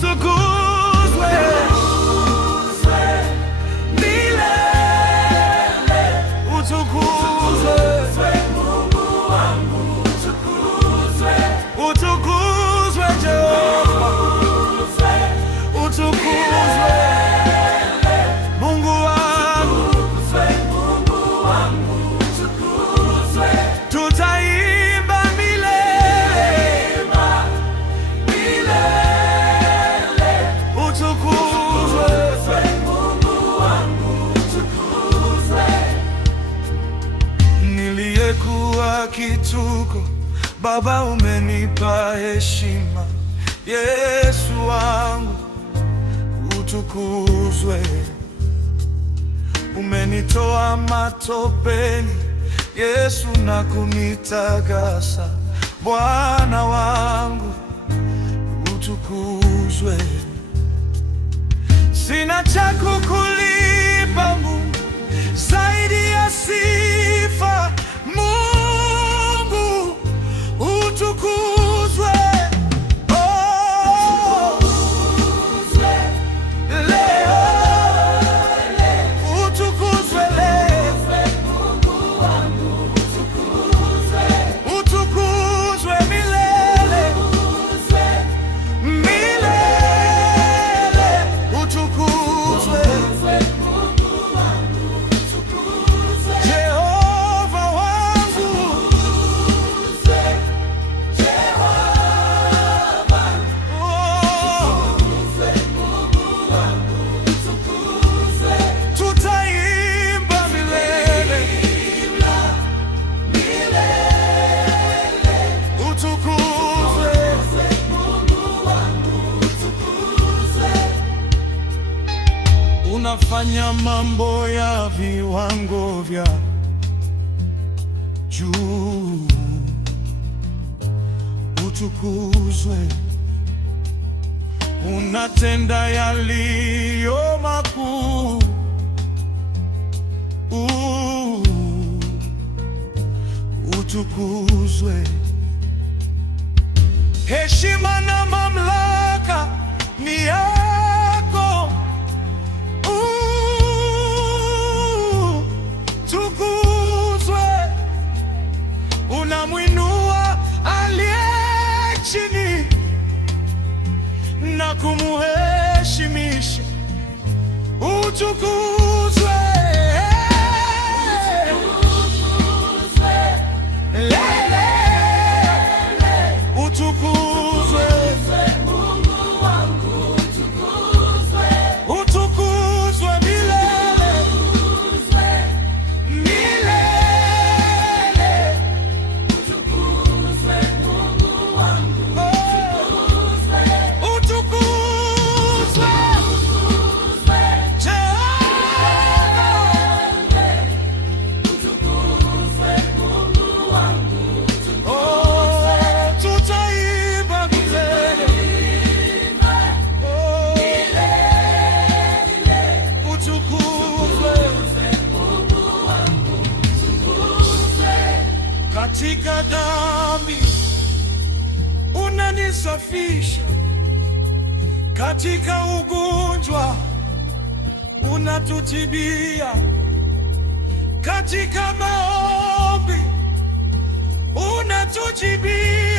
utukuzwe milele, utukuzwe Mungu wangu, utukuzwe Jehova, utukuzwe Mungu wangu, tutaimba milele, utukuzwe Mungu wangu, niliyekuwa kituko, Baba umenipa heshima. Yesu wangu utukuzwe, umenitoa matopeni Yesu na kunitakasa. Bwana wangu utukuzwe, sina cha kukulipa Mungu zaidi ya sifa. Mungu utukuzwe, unafanya mambo ya viwango vya juu, utukuzwe. Unatenda yaliyo makuu, utukuzwe. Heshima na mamlaka ni yako, tukuzwe. Unamwinua aliye chini na kumuheshimisha, utukuzwe. Utukuzwe Mungu wangu, utukuzwe milele, milele, utukuzwe Mungu wangu, utukuzwe Jehova, utukuzwe Mungu wangu, tutaimba milele, utukuzwe Mungu wangu, katika dhambi unanisafisha, katika ugonjwa unatutibia, katika maombi unatujibia.